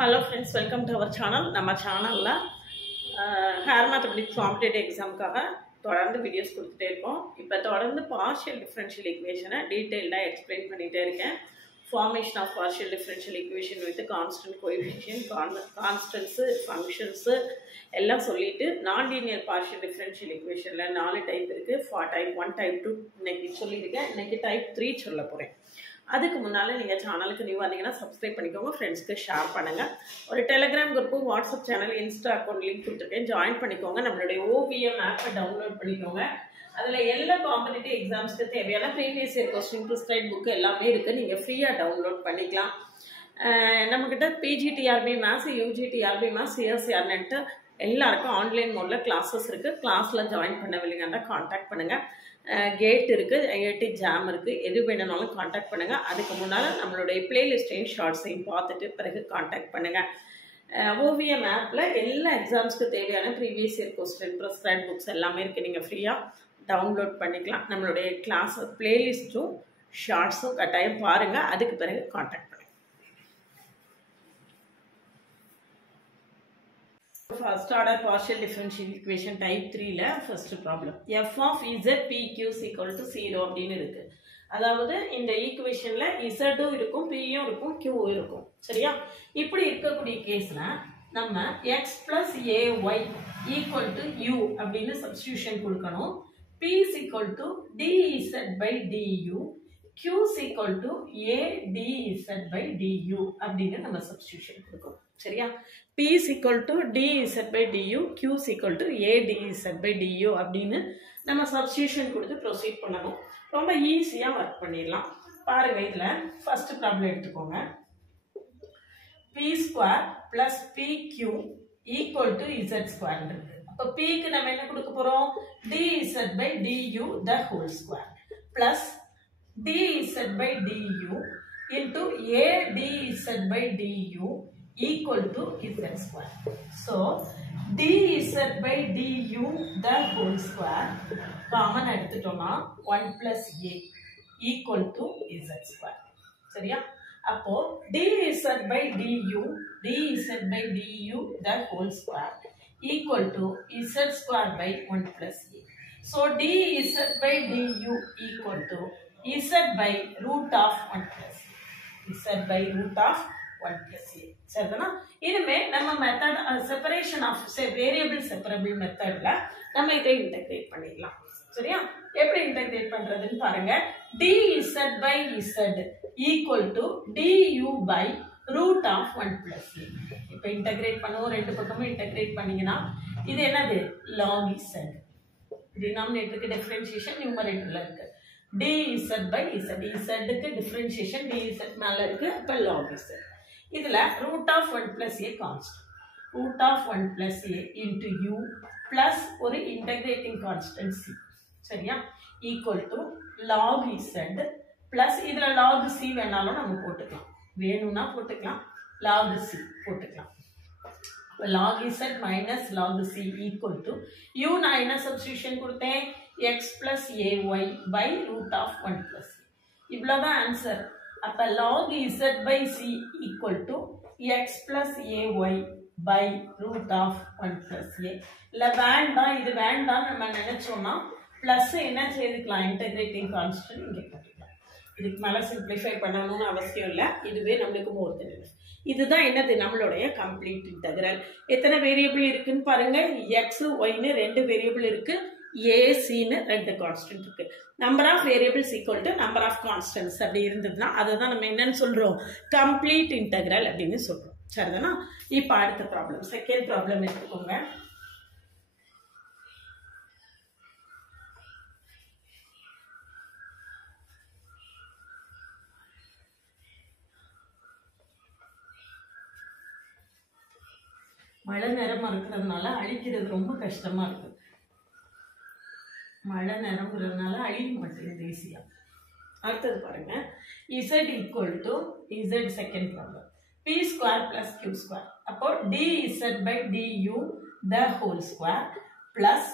Hello friends, welcome to our channel. நம்ம சேனல்ல hair mathematics competitive எக்ஸாம்க்காக தொடர்ந்து வீடியோஸ் கொடுத்துட்டே இருக்கோம். இப்போ தொடர்ந்து பார்ஷியல் டிஃபரன்ஷியல் ஈக்குவேஷனை டீடைல்டாக எக்ஸ்பிளைன் பண்ணிகிட்டே இருக்கேன். Formation of partial differential equation with constant coefficient, constants, functions எல்லாம் சொல்லிட்டு நான் லீனியர் பார்ஷியல் டிஃபரன்ஷியல் ஈக்குவேஷனில் 4 டைப் இருக்குது. டைப் 1, டைப் 2 இன்னைக்கு சொல்லியிருக்கேன். இன்னைக்கு டைப் 3 சொல்ல போகிறேன். அதுக்கு முன்னால் நீங்கள் சேனலுக்கு நியூ வந்தீங்கன்னா சப்ஸ்கிரைப் பண்ணிக்கோங்க, ஃப்ரெண்ட்ஸ்க்கு ஷேர் பண்ணுங்கள். ஒரு Telegram group, WhatsApp channel, Insta account link கொடுத்துருக்கேன், ஜாயின் பண்ணிக்கோங்க. நம்மளுடைய ஓவிஎம் ஆப்பை டவுன்லோட் பண்ணிக்கோங்க. அதில் எல்லா காம்படிட்டிவ் எக்ஸாம்ஸ்க்கு தேவையான previous year question prescribe book எல்லாமே இருக்குது. நீங்கள் ஃப்ரீயாக டவுன்லோட் பண்ணிக்கலாம். நம்மக்கிட்ட PGTRB maths, UGTRB maths, CSIR NET எல்லாருக்கும் ஆன்லைன் மோடில் கிளாஸஸ் இருக்குது. கிளாஸில் ஜாயின் பண்ணவில்லைங்கன்னா காண்டாக்ட் பண்ணுங்கள். கேட் இருக்குது, ஐஐடி ஜாம் இருக்குது. எது வேணுனாலும் காண்டாக்ட் பண்ணுங்கள். அதுக்கு முன்னால் நம்மளுடைய பிளேலிஸ்ட்டையும் ஷார்ட்ஸையும் பார்த்துட்டு பிறகு காண்டாக்ட் பண்ணுங்கள். ஓவிஎம் ஆப்பில் எல்லா எக்ஸாம்ஸ்க்கு தேவையான previous year question prescribe books எல்லாமே இருக்குது. நீங்கள் ஃப்ரீயாக டவுன்லோட் பண்ணிக்கலாம். நம்மளுடைய கிளாஸ் பிளேலிஸ்ட்டும் ஷார்ட்ஸும் கட்டாயம் பாருங்கள். அதுக்கு பிறகு காண்டாக்ட் பண்ணுங்கள். First order partial differential equation type 3 first problem f of z p q is equal to 0 அப்படின்னு இருக்கு. அதாவது இந்த ஈக்குவேஷன்ல z இருக்கும், p இருக்கும், q இருக்கும். சரியா? இப்படி இருக்கக்கூடிய கேஸ்ல நம்ம x plus ay equal to u அப்படின்னு சப்ஸ்டிடியூஷன் கொடுக்கணும். p is equal to dz by du, q is equal to a dz by du அப்படின்னு நம்ம சப்ஸ்டிடியூஷன் கொடுக்கணும். சரியா? p is equal to dz by du, q is equal to a dz by du அப்படின்னு நம்ம substitution கொடுத்து proceed பண்ணணும். ரொம்ப ஈஸியாக ஒர்க் பண்ணிடலாம். பாருங்க, இதில் ஃபர்ஸ்ட் ப்ராப்ளம் எடுத்துக்கோங்க. p square plus pq equal to z square இருக்கு. அப்போ pக்கு நம்ம என்ன கொடுக்க போகிறோம்? dz by du the whole square plus dz by du into a dz by du equal to z square. So dz by du the whole square common எடுத்துட்டோம்னா 1 plus a equal to z square. சரியா? அப்போ dz by du the whole square equal to z square by 1 plus a. So dz by du equal to z by root of 1 plus a. Z by root of 1 plus a. சரிதானா? இனிமே நம்ம method separation of variable separable மெத்தட்ல நம்ம இதை integrate பண்ணிடலாம். சரியா? எப்படி integrate பண்றதுன்னு பாருங்க. dz by z equal to du by root of 1 plus a. இப்போ இன்டகிரேட் பண்ணுவோம். ரெண்டு பக்கமும் இன்டகிரேட் பண்ணீங்கன்னா இது என்னது? log z. டினாமினேட்டருக்கு டிஃபரன்ஷியேஷன் நியூமரேட்டர்ல இருக்கு. dz by z, zக்கு டிஃபரன்ஷியேஷன் dz மேல இருக்கு. அப்ப log z. இதுல root of 1 plus a constant, root of 1 plus a into u plus ஒரு integrating constant c. சரியா? equal to log z plus இதுல log c வேணாலும் நம்ம போட்டுக்கலாம், வேணும்னா போட்டுக்கலாம், log c போட்டுக்கலாம். log z minus log c equal to u நான் என்ன சப்ஸ்டிடியூஷன் கொடுத்தேன்? x plus ay by root of 1 plus a. இவ்வளவுதான் ஆன்சர். அப்ப log z by c equal to x plus ay by root of 1 plus a. இல்ல வேண்டாம், இது வேண்டாம் நம்ம நினைச்சோம்னா பிளஸ் என்ன செய்துக்கலாம்? இன்டகிரேட்டிங் கான்ஸ்டன்ட் இங்கே போட்டுக்கலாம். இதுக்கு மேல சிம்பிளிஃபை பண்ணணும்னு அவசியம் இல்லை. இதுவே நம்மளுக்கு மோர் தென். இதுதான் என்னது? நம்மளுடைய கம்ப்ளீட் இன்டகிரல். எத்தனை வேரியபிள் இருக்குன்னு பாருங்க. எக்ஸ் ஒய்னு 2 வேரியபிள் இருக்கு, ஏசின்னு 2 கான்ஸ்டன்ட் இருக்கு. Number of variables equal to number of constants அப்படி இருந்ததுன்னா அதை தான் நம்ம என்னன்னு சொல்றோம்? கம்ப்ளீட் இன்டகிரல் அப்படின்னு சொல்றோம். சரிதானா? இப்போ அடுத்த ப்ராப்ளம், செகண்ட் ப்ராப்ளம் எடுத்துக்கோங்க. மழை நேரமா இருக்கிறதுனால அழிக்கிறது ரொம்ப கஷ்டமா இருக்கு. மழை நேரம்ங்கிறதுனால அழிய மாட்டேங்குது ஈஸியா. அடுத்தது பாருங்க. z equal to z second problem. p square plus q square. அப்போ dz by du the whole square plus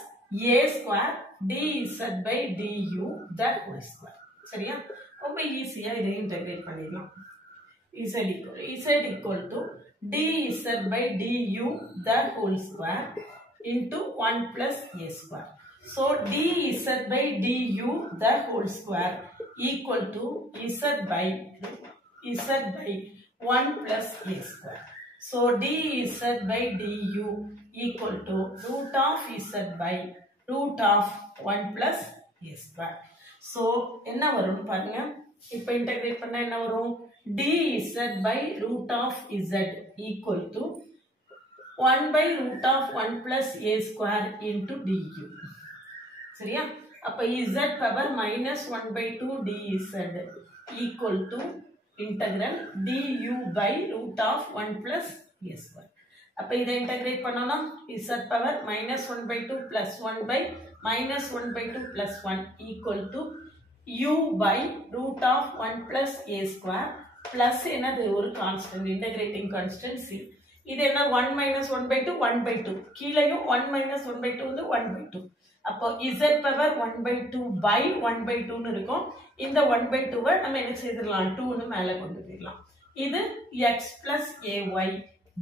a square dz by du the whole square. சரியா? ரொம்ப ஈஸியா இதை இன்டகிரேட் பண்ணிடலாம். z equal to dz by du the whole square into 1 plus a square. So dz by du the whole square equal to z by 1 plus a square. So dz by du equal to root of z by root of 1 plus a square. So என்ன வரும் பாருங்க, இப்போ integrate பண்ணா என்ன வரும், dz by root of z equal to 1 by root of 1 plus a square into du. சரியா, அப்ப z power minus 1 by 2 dz equal to integral du by root of 1 plus a square. அப்ப இதை integrate பண்ணோம்னா z power minus 1 by 2 plus 1 by minus 1 by 2 plus 1 equal to u by root of 1 plus a square plus என்னது ஒரு constant, integrating constant c. இது என்ன 1 minus 1 by 2 1 by 2, கீழையும் 1 minus 1 by 2 வந்து 1 by 2. அப்போ z power 1 by 2 by 1 by 2 னு இருக்கும். இந்த 1 by 2 வை நம்ம என்ன செய்திடலாம், 2 னு மேலே கொண்டு போயிடலாம். இது x plus ay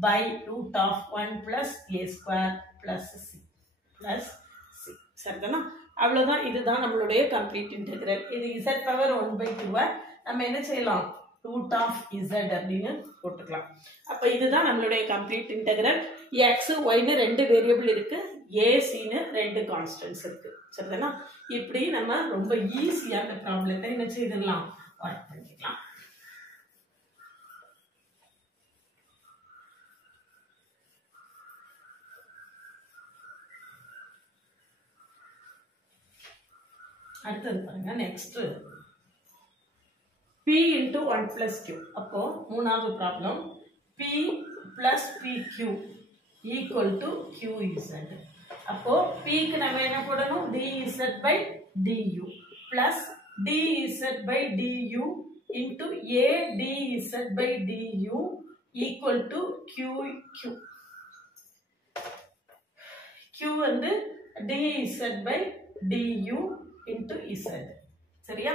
by root of 1 plus a square plus c. சரிதானா, அவ்வளவுதான். இதுதான் நம்மளுடைய கம்ப்ளீட் இன்டெகிரல். இது z power 1 by 2 வை நம்ம என்ன செய்யலாம், root of z அப்படின்னு போட்டுக்கலாம். அப்ப இதுதான் நம்மளுடைய கம்ப்ளீட் இன்டெகிரல். x y னு ரெண்டு வேரியபிள் இருக்கு, a c னு ரெண்டு கான்ஸ்டன்ட்ஸ் இருக்கு. சரிதானா, இப்படி நம்ம ரொம்ப ஈஸியா இந்த ப்ராப்ளத்தை என்ன செய்திடலாம், ஒர்க் பண்ணிக்கலாம். அடுத்தது பாருங்க, next p into 1 plus q. அப்போ மூணாவது problem, p plus pq equal to qz. அப்போ p க்கு நம்ம என்ன போடணும், dz by du plus dz by du into a dz by du equal to qq. q வந்து dz by du into z. சரியா,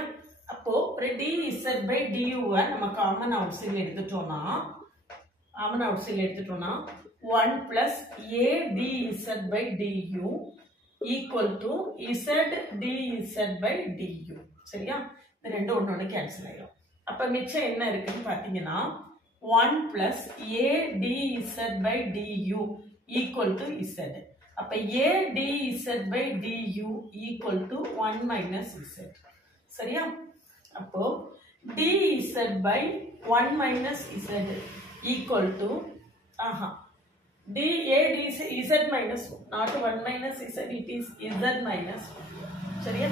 அப்போ ஒரு dz by du வை நம்ம காமன் அவுட்சைட்ல எடுத்துட்டோம்னா 1 plus a dz by du equal to z dz by du. சரியா, இந்த ரெண்டு ஒண்ணோட cancel ஆயிடும். அப்ப மிச்சம் என்ன இருக்குன்னு பாத்தீங்கன்னா 1 plus a dz by du equal to z. அப்ப a dz by du equal to 1 minus z. சரியா, அப்போ dz by 1 minus z equal to dA dz z minus 1, not 1 minus z, it is z minus 1. சரியா,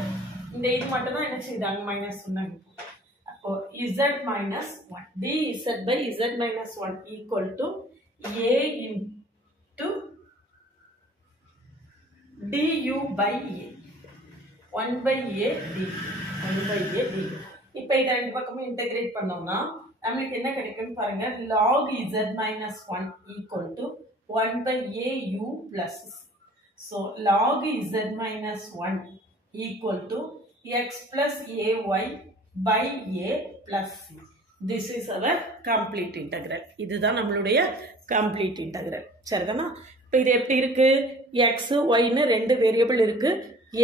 இந்த இது மட்டும் தான் என்ன செய்தாங்க, மைனஸ் சொன்னாங்க. அப்போ z minus 1 dz by z minus 1 equal to a into du by a, 1 by a du, 1 by a du. இப்போ இத ரெண்டு பக்கமும் இன்டகிரேட் பண்ணோம்னா நமக்கு என்ன கிடைக்கும்னு பாருங்க, log z minus 1 equal to 1 by au plus c. So log z minus 1 equal to x plus ay by a plus c. This is our complete integral. இதுதான் நம்மளுடைய complete integral. சரிதானா, இப்போ இது எப்படி இருக்கு, x y னு ரெண்டு variable இருக்கு,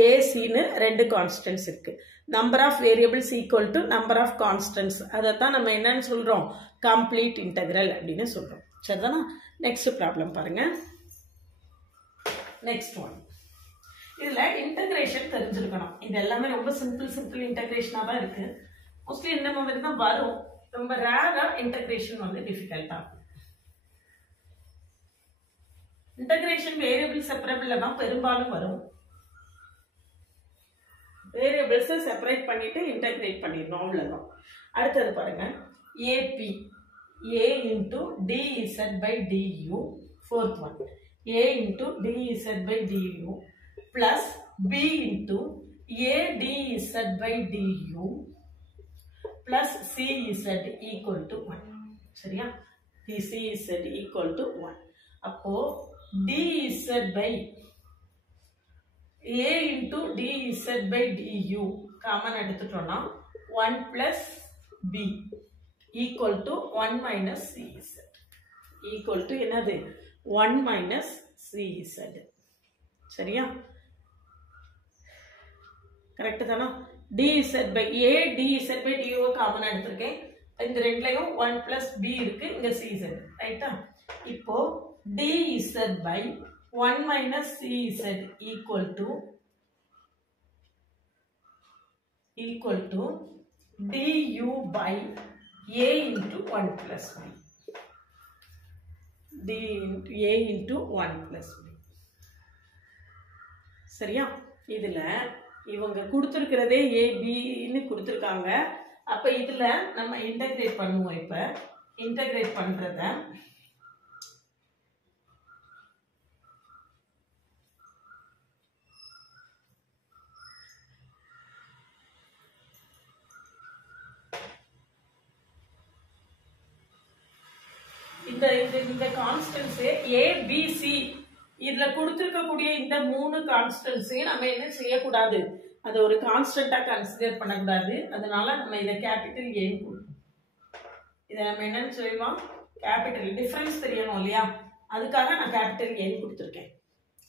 a c னு ரெண்டு கான்ஸ்டன்ட்ஸ் இருக்கு. Number of variables equal to number of constants, அதைத்தான் நம்ம என்னன்னு சொல்றோம், கம்ப்ளீட் இன்டெகிரல் அப்படின்னு சொல்றோம். சரிதானா, நெக்ஸ்ட் ப்ராப்ளம் பாருங்க. நெக்ஸ்ட் ஒன், இதுல இன்டகிரேஷன் தெரிஞ்சிருக்கணும். இது எல்லாமே ரொம்ப சிம்பிள் இன்டகிரேஷனா தான் இருக்கு. மோஸ்ட்லி இந்த மாதிரி தான் வரும், ரொம்ப ரேரா இன்டகிரேஷன் வந்து டிஃபிகல்ட்டா இருக்கும். இன்டகிரேஷன் வேரியபிள் செப்பரபிள்ல தான் பெரும்பாலும் வரும். வேரியபிள்ஸை செப்பரேட் பண்ணிட்டு இன்டகிரேட் பண்ணிடணும், அவ்வளவுதான். அடுத்தது பாருங்க, AP a into dz by du, fourth one a into dz by du plus b into a dz by du plus cz equal to 1. சரியா, cz equal to 1. அப்போ dz by a into dz by du common எடுத்துட்டோம்னா 1 plus b equal to 1 minus cz. equal to என்னது 1 minus cz. சரியா? Correct தானா? dz by a dz by du common எடுத்துருக்கேன். இந்த ரெண்டுலயும் 1 plus b இருக்கு, இங்க cz. ரைட்டா? இப்போ dz by 1 minus cz equal to du by a into 1 plus b. d into a into 1 plus b. சரியா? இதுல இவங்க கொடுத்திருக்கிறதே a b ன்னு கொடுத்திருக்காங்க. அப்ப இதுல நம்ம இன்டகிரேட் பண்ணுவோம். இப்ப இன்டகிரேட் பண்றத இந்த கான்ஸ்டன்ட்ஸ் a b c இதுல கொடுத்திருக்கக்கூடிய இந்த மூணு கான்ஸ்டன்ட்ஸையும் நம்ம என்ன செய்யக்கூடாது, அது ஒரு கான்ஸ்டன்டா கன்சிடர் பண்ணக்கூடாது. அதனால நம்ம இதை கேபிட்டல் ஏ கொடுக்கணும். இதை நம்ம என்னன்னு சொல்லுவோம், கேபிட்டல் டிஃபரன்ஸ் தெரியணும் இல்லையா, அதுக்காக நான் கேபிட்டல் ஏ கொடுத்துருக்கேன்.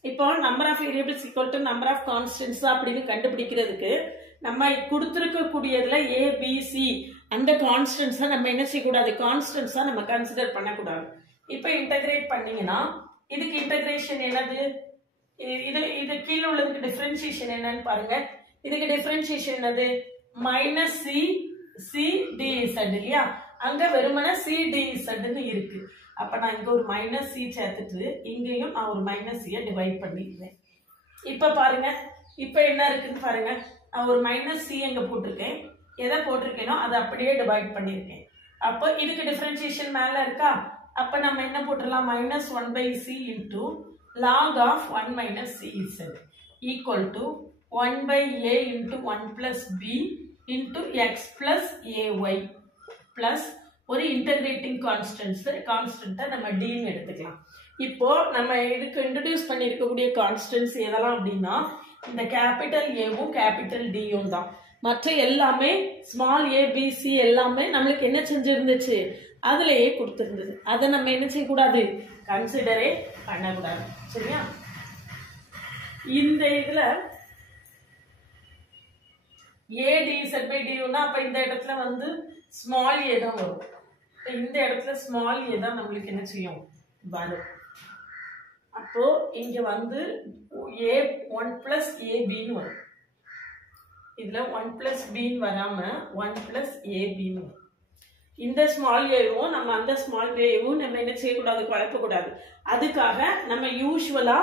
இப்போ number of variables equal to number of constants அப்படின்னு கண்டுபிடிக்கிறதுக்கு நம்ம கொடுத்திருக்கக்கூடியதுல ஏ பி சி அந்த கான்ஸ்டன்ட்ஸை நம்ம என்ன செய்யக்கூடாது, கான்ஸ்டன்ட்ஸா நம்ம கன்சிடர் பண்ணக்கூடாது. இப்போ இன்டகிரேட் பண்ணீங்கன்னா இதுக்கு இன்டகிரேஷன் என்னது, இது கீழே உள்ளதுக்கு டிஃபரன்சியேஷன் என்னன்னு பாருங்க. இதுக்கு டிஃபரன்சியேஷன் என்னது, மைனஸ் சி சி டிஇசட் இல்லையா, அங்க வெறுமனே சி டிஇசட்னு இருக்கு. அப்ப நான் இங்க ஒரு மைனஸ் சி சேர்த்துட்டு இங்கேயும் நான் ஒரு மைனஸ் சியை டிவைட் பண்ணிடுறேன். இப்ப பாருங்க, இப்ப என்ன இருக்குன்னு பாருங்க. நான் ஒரு மைனஸ் சி எங்க போட்டிருக்கேன், எதை போட்டிருக்கேனோ அதை அப்படியே டிவைட் பண்ணிருக்கேன். அப்போ இதுக்கு டிஃபரன்சியேஷன் மேல இருக்கா, அப்ப நம்ம என்ன போட்டுடலாம், minus 1 by c into log of 1 minus cz equal to 1 by a into 1 plus b into x plus ay plus ஒரு இன்டகிரேட்டிங் கான்ஸ்டன்ட்டை நம்ம d ன்னு எடுத்துக்கலாம். இப்போ நம்ம இதுக்கு இன்ட்ரோடியூஸ் பண்ணியிருக்கக்கூடிய கான்ஸ்டன்ட்ஸ் எதெல்லாம் அப்படின்னா இந்த கேபிட்டல் ஏவும் கேபிட்டல் டியும் தான். மற்ற எல்லாமே ஸ்மால் ஏ பி சி எல்லாமே நம்மளுக்கு என்ன செஞ்சிருந்துச்சு, அதுலயே கொடுத்திருந்தது. அதை நம்ம என்ன செய்யக்கூடாது, கன்சிடரே பண்ணக்கூடாது. சரியா? இந்த இதுல a dz by duனா அப்ப இந்த இடத்துல வந்து ஸ்மால் ஏ தான் வரும். இந்த இடத்துல ஸ்மால் ஏ தான் நம்மளுக்கு என்ன செய்யும், வரும். அப்போ இங்க வந்து a1 plus abன்னு வரும். இதுல 1 plus bன்னு வராம 1 plus abன்னு வரும். இந்த ஸ்மால் ஏவும் நம்ம அந்த ஸ்மால் ஏவும் நம்ம என்ன செய்யக்கூடாது, குழப்பக்கூடாது. அதுக்காக நம்ம யூஸ்வலா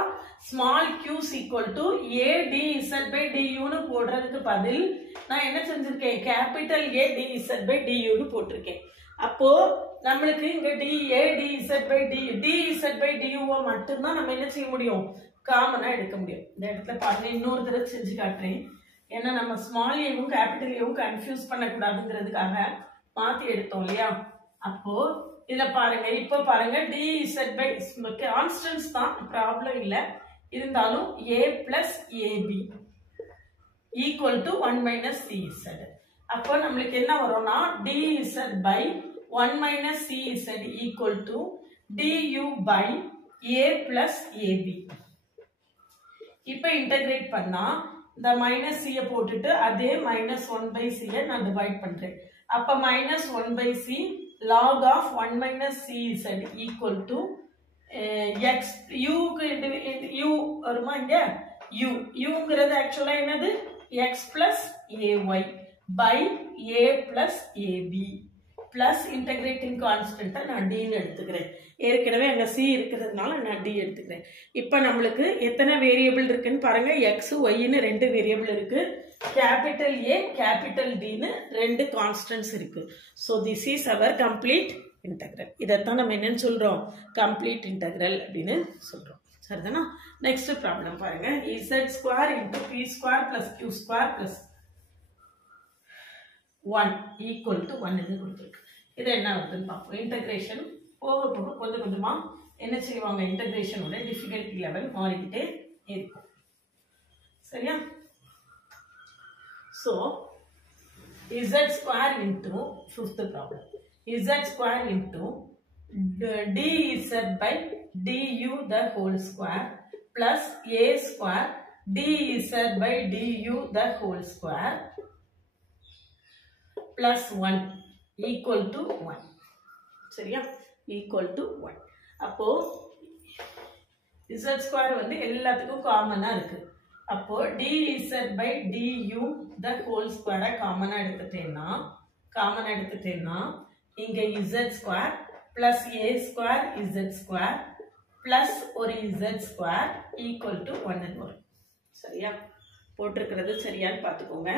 ஸ்மால் கியூஸ் equal to A D Z by டியூன்னு போடுறதுக்கு பதில் நான் என்ன செஞ்சிருக்கேன், capital A D Z by டியூன்னு போட்டிருக்கேன். அப்போ நம்மளுக்கு இங்க D A D Z by D Z by டியூவை மட்டும்தான் நம்ம என்ன செய்ய முடியும், காமனா எடுக்க முடியும். இந்த இடத்துல பாருங்க, இன்னொரு தடவை செஞ்சு காட்டுறேன். ஏன்னா நம்ம ஸ்மால் ஏவும் கேபிட்டல் ஏவும் கன்ஃபியூஸ் பண்ணக்கூடாதுங்கிறதுக்காக மாத்தி எடுத்தோம் இல்லையா. அப்போ இதுல பாருங்க, இப்ப பாருங்க dz by கான்ஸ்டன்ட்ஸ் தான், ப்ராப்ளம் இல்ல. இருந்தாலும் a plus ab equal to 1 minus cz. அப்போ நம்மளுக்கு என்ன வரும்னா dz by 1 minus cz equal to du by a plus ab. இப்ப இன்டகிரேட் பண்ணா இந்த மைனஸ் c போட்டுட்டு அதே மைனஸ் 1 by c நான் டிவைட் பண்றேன். அப்ப minus 1 by c log of 1 minus cz equal to x u வருமா, இங்க uங்கிறது ஆக்சுவலா என்னது, x plus ay by a plus ab plus integrating constant நான் d ன்னு எடுத்துக்கிறேன். ஏற்கனவே அங்க c இருக்கிறதுனால நான் d எடுத்துக்கிறேன். இப்ப நம்மளுக்கு எத்தனை வேரியபிள் இருக்குன்னு பாருங்க, x y ன்னு ரெண்டு வேரியபிள் இருக்கு, கேபிட்டல் ஏ கேபிட்டல் டி ன்னு ரெண்டு கான்ஸ்டன்ட்ஸ் இருக்கு. So this is our complete integral. இதைத்தான் நம்ம என்னன்னு சொல்றோம், கம்ப்ளீட் இன்டெக்ரல் அப்படின்னு சொல்றோம். சரிதானா? நெக்ஸ்ட் ப்ராப்ளம் பாருங்க. z square into p square plus q square plus 1 equal to 1 ன்னு கொடுத்துருக்கு. இது என்ன வருதுன்னு பார்ப்போம். இன்டகிரேஷன் போக போக கொஞ்சம் கொஞ்சமா என்ன செய்வாங்க, இன்டகிரேஷனோட டிஃபிகல்ட்டி லெவல் மாறிக்கிட்டே இருக்கும். சரியா? So z square into fifth problem, z square into dz by du the whole square plus a square dz by du the whole square plus 1 equal to 1. சரியா? equal to 1. அப்போ z square வந்து எல்லாத்துக்கும் காமனா இருக்கு. அப்போ dz by du the whole square காமனா எடுத்துட்டேன்னா இங்க z square plus a square z square plus ஒரு z square equal to 1 ன்னு வரும். சரியா? போட்டிருக்கிறது சரியான்னு பார்த்துக்கோங்க.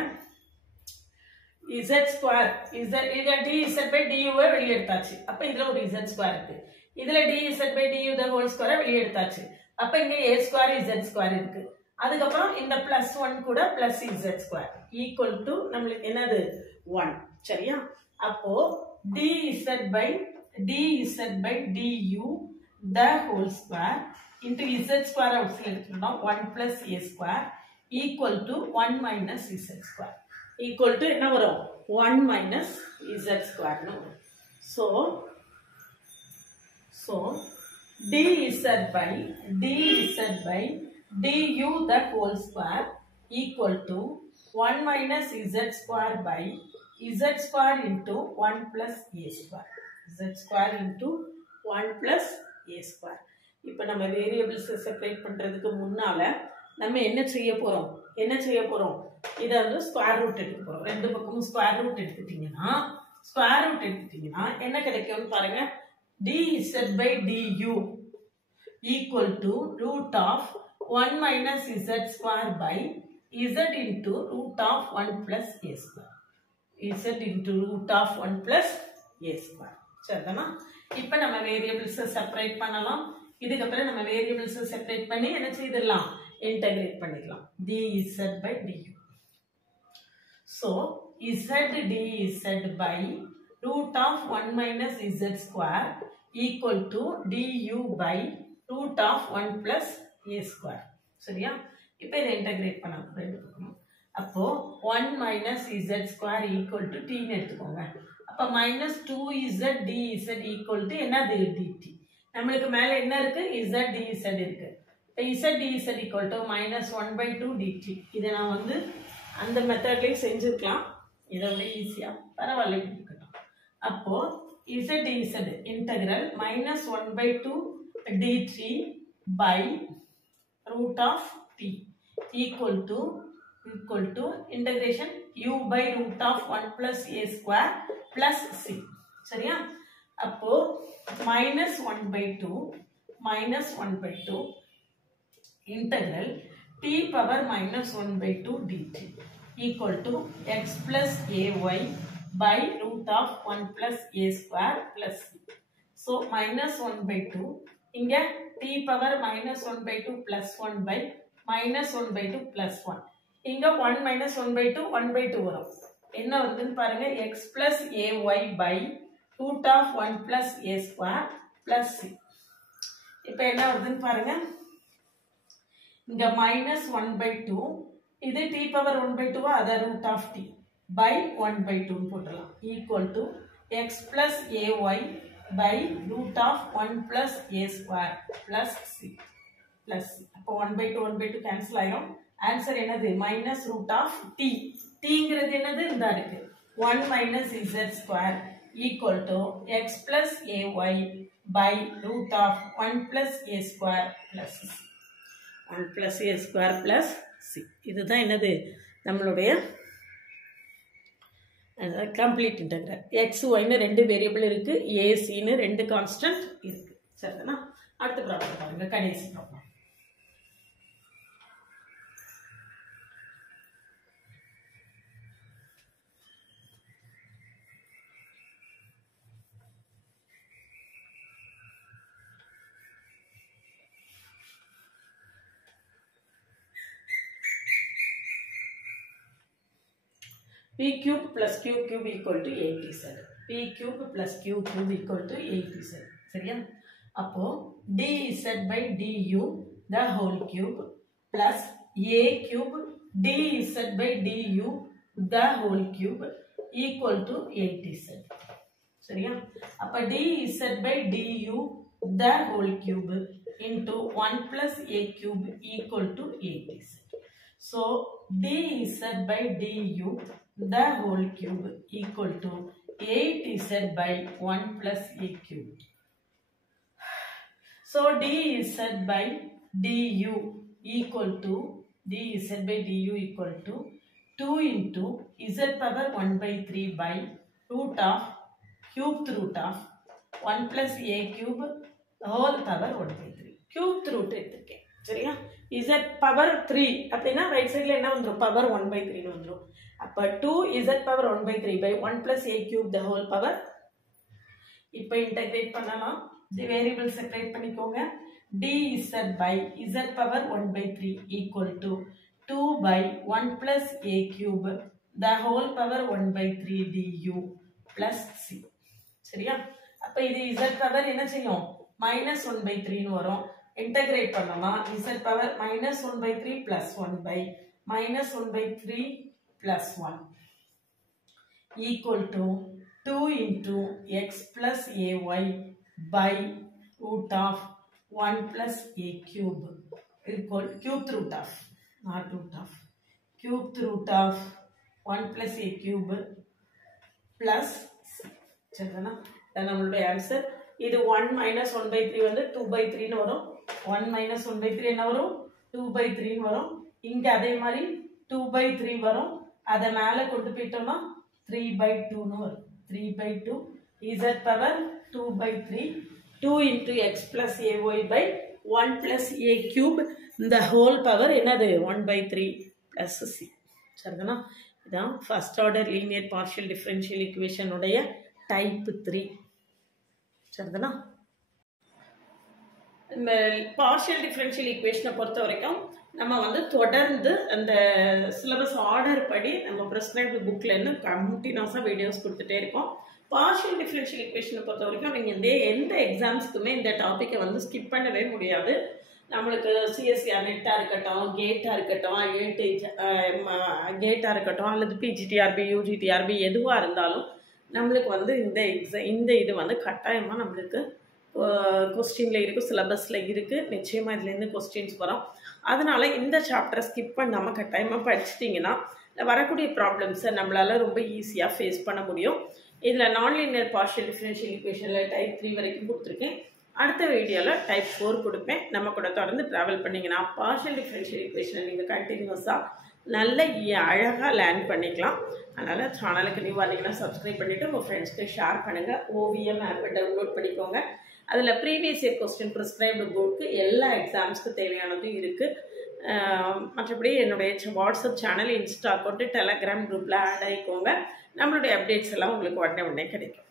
z square இத dz by du வெளிய எடுத்தாச்சு. அப்ப இதுல ஒரு z square இருக்கு. இதுல dz by du the whole square வெளிய எடுத்தாச்சு. அப்ப இங்க a square z square இருக்கு. அதுக்கு அப்புறம் இந்த +1 கூட plus z square equal to நமக்கு என்னது 1. சரியா? அப்போ dz by du the whole square into z square outside எடுத்துட்டோம்னா 1 plus a square equal to 1 minus z square equal to என்ன வரும் 1 minus z square னு வரும். so dz by du the whole square equal to 1 minus z square by z square into 1 plus a square. z square into 1 plus a square. இப்போ நம்ம variables separate பண்றதுக்கு முன்னால நம்ம என்ன செய்ய போறோம் இத வந்து ஸ்கொயர் ரூட் எடுக்க போறோம். ரெண்டு பக்கமும் ஸ்கொயர் ரூட் எடுத்துட்டீங்கன்னா என்ன கிடைக்கும்னு பாருங்க. dz by du equal to root of 1 minus z square by z into root of 1 plus a square. z into root of 1 plus a square. சரிதானா? இப்போ நம்ம வேரியபிள்ஸ் செப்பரேட் பண்ணலாம். இதுக்கு அப்புறம் நம்ம வேரியபிள்ஸ் செப்பரேட் பண்ணி என்ன செய்திடலாம் இன்டகிரேட் பண்ணிடலாம். dz by du. so z dz by root of 1 minus z square equal to du by root of 1 plus a square. சரியா? இப்போ இதை இன்டகிரேட் பண்ணலாம் ரெண்டு பக்கமும். அப்போ 1 minus z square equal to t ன்னு எடுத்துக்கோங்க. அப்ப minus 2z dz equal to என்னது dt. நம்மளுக்கு மேல என்ன இருக்கு z dz இருக்கு. இப்போ z dz equal to minus 1 by 2 dt. இதை நான் வந்து அந்த மெத்தட்லயே செஞ்சிருக்கலாம். இதை விட ஈஸியா பரவாயில்ல இருக்கட்டும். அப்போ z dz integral minus 1 by 2 dt by root of t equal to integration u by root of 1 plus a square plus c. சரியா? அப்போ minus 1 by 2 integral t power minus 1 by 2 dt equal to x plus ay by root of 1 plus a square plus c. so minus 1 by 2 இங்க t power minus 1 by 2 plus 1 by minus 1 by 2 plus 1. இங்க 1 minus 1 by 2 1 by 2 வரும். என்ன வருதுன்னு பாருங்க. x plus ay by root of 1 plus a square plus c. இப்போ என்ன வருதுன்னு பாருங்க. இங்க minus 1 by 2 இது t power 1 by 2 அத root of t by 1 by 2 போடலாம் equal to x plus ay by root of 1 plus a square plus c. அப்போ 1 by 2 cancel ஆயிரும். ஆன்சர் என்னது minus root of t. tங்கிறது என்னது இந்த இருக்கு 1 minus z square equal to x plus ay by root of 1 plus a square plus c. 1 plus a square plus c. இதுதான் என்னது நம்மளுடைய complete integral. x y ன்னு ரெண்டு வேரியபிள் இருக்கு, a c ன்னு ரெண்டு கான்ஸ்டன்ட் இருக்கு. சரிதானா? அடுத்த ப்ராப்ளம் பாருங்க. கடைசி problem. p cube plus q cube equal to 8z. p cube plus q cube equal to 8z. சரியா? அப்போ dz by du the whole cube plus a cube dz by du the whole cube equal to 8z. சரியா? அப்ப dz by du the whole cube into 1 plus a cube equal to 8z. So dz by du the whole cube equal to 8z by 1 plus a cube. So dz by du equal to 2 into z power 1 by 3 by cubed root of 1 plus a cube whole power 1 by 3. Cubed root எடுத்துக்கேன். சரியா? z power 3 அப்படின்னா right சைடுல என்ன வந்துரும்? power 1 by 3 னு வந்துரும். அப்ப 2z power 1 by 3 by 1 plus a cube the whole power. இப்போ integrate பண்ணலாம். தி வேரியபிள் செப்பரேட் பண்ணிக்கோங்க. dz by z power 1 by 3 equal to 2 by 1 plus a cube the whole power 1 by 3 du plus c. சரியா? அப்ப இது z power என்ன செய்யும்? minus 1 by 3 னு வரும். இன்டகிரேட் பண்ணலாம். z power minus 1 by 3 plus 1 by minus 1 by 3 plus 1 equal to 2 into x plus ay by root of 1 plus a cube equal cubed root of, not root of, cubed root of 1 plus a cube plus சரிதானா? then நம்மளுடைய answer இது 1 minus 1 by 3 வந்து 2 by 3 னு வரும். 1 minus 1 by 3 என்ன வரும்? 2 by 3 னு வரும். இங்க அதே மாதிரி 2 by 3 வரும். அத மேல கொண்டு போய்ட்டோம்னா 3 by 2 னு வரும். 3 by 2 z power 2 by 3 2 into x plus ay by 1 plus a cube the whole power என்னது? 1 by 3 plus c. சரிதானா? இதான் first order linear partial differential equation உடைய டைப் 3. சரிதானா? இந்த பார்ஷியல் டிஃபரன்ஷியல் ஈக்குவேஷனை பொறுத்த வரைக்கும் நம்ம வந்து தொடர்ந்து அந்த சிலபஸ் ஆர்டர் படி நம்ம ப்ரிஸ்கிரைப்டு புக்கில் இருந்து கண்டினியூஸாக வீடியோஸ் கொடுத்துட்டே இருக்கோம். பார்ஷியல் டிஃபரன்ஷியல் ஈக்குவேஷனை பொறுத்த வரைக்கும் நீங்கள் எந்த எக்ஸாம்ஸ்க்குமே இந்த டாப்பிக்கை வந்து ஸ்கிப் பண்ணவே முடியாது. நம்மளுக்கு சிஎஸ்சிஆர் நெட்டாக இருக்கட்டும், கேட்டாக இருக்கட்டும், கேட்டாக இருக்கட்டும், அல்லது பிஜிடிஆர்பி, யூஜிடிஆர்பி எதுவாக இருந்தாலும் நம்மளுக்கு வந்து இந்த இது வந்து கட்டாயமாக நம்மளுக்கு கொஸ்டினில் இருக்குது, சிலபஸில் இருக்குது. நிச்சயமாக இதுலேருந்து கொஸ்டின்ஸ் வரும். அதனால் இந்த சாப்டரை ஸ்கிப் பண்ணாமல் கட்டாயமாக படிச்சிட்டிங்கன்னா வரக்கூடிய ப்ராப்ளம்ஸை நம்மளால் ரொம்ப ஈஸியாக ஃபேஸ் பண்ண முடியும். இதில் நான்லீனியர் பார்ஷியல் டிஃபரன்ஷியல் ஈக்குவேஷனில் டைப் 3 வரைக்கும் கொடுத்துருக்கேன். அடுத்த வீடியோவில் டைப் 4 கொடுப்பேன். நம்ம கூட தொடர்ந்து ட்ராவல் பண்ணிங்கன்னா பார்ஷியல் டிஃபரன்ஷியல் ஈக்குவேஷனை நீங்கள் கண்டினியூஸாக நல்ல அழகாக லேர்ன் பண்ணிக்கலாம். அதனால் சேனலுக்கு நியூ வந்தீங்கன்னா சப்ஸ்கிரைப் பண்ணிவிட்டு உங்கள் ஃப்ரெண்ட்ஸ்க்கு ஷேர் பண்ணுங்கள். ஓவிஎம் ஆப்பை டவுன்லோட் பண்ணிக்கோங்க. அதில் ப்ரீவியஸ் இயர் கொஸ்டின் ப்ரிஸ்கிரைப்டு போர்டுக்கு எல்லா எக்ஸாம்ஸ்க்கு தேவையானதும் இருக்குது. மற்றபடி என்னுடைய WhatsApp channel, Insta account, Telegram குரூப்பில் ஆட் ஆகிக்கோங்க. நம்மளுடைய அப்டேட்ஸ் எல்லாம் உங்களுக்கு உடனே கிடைக்கும்.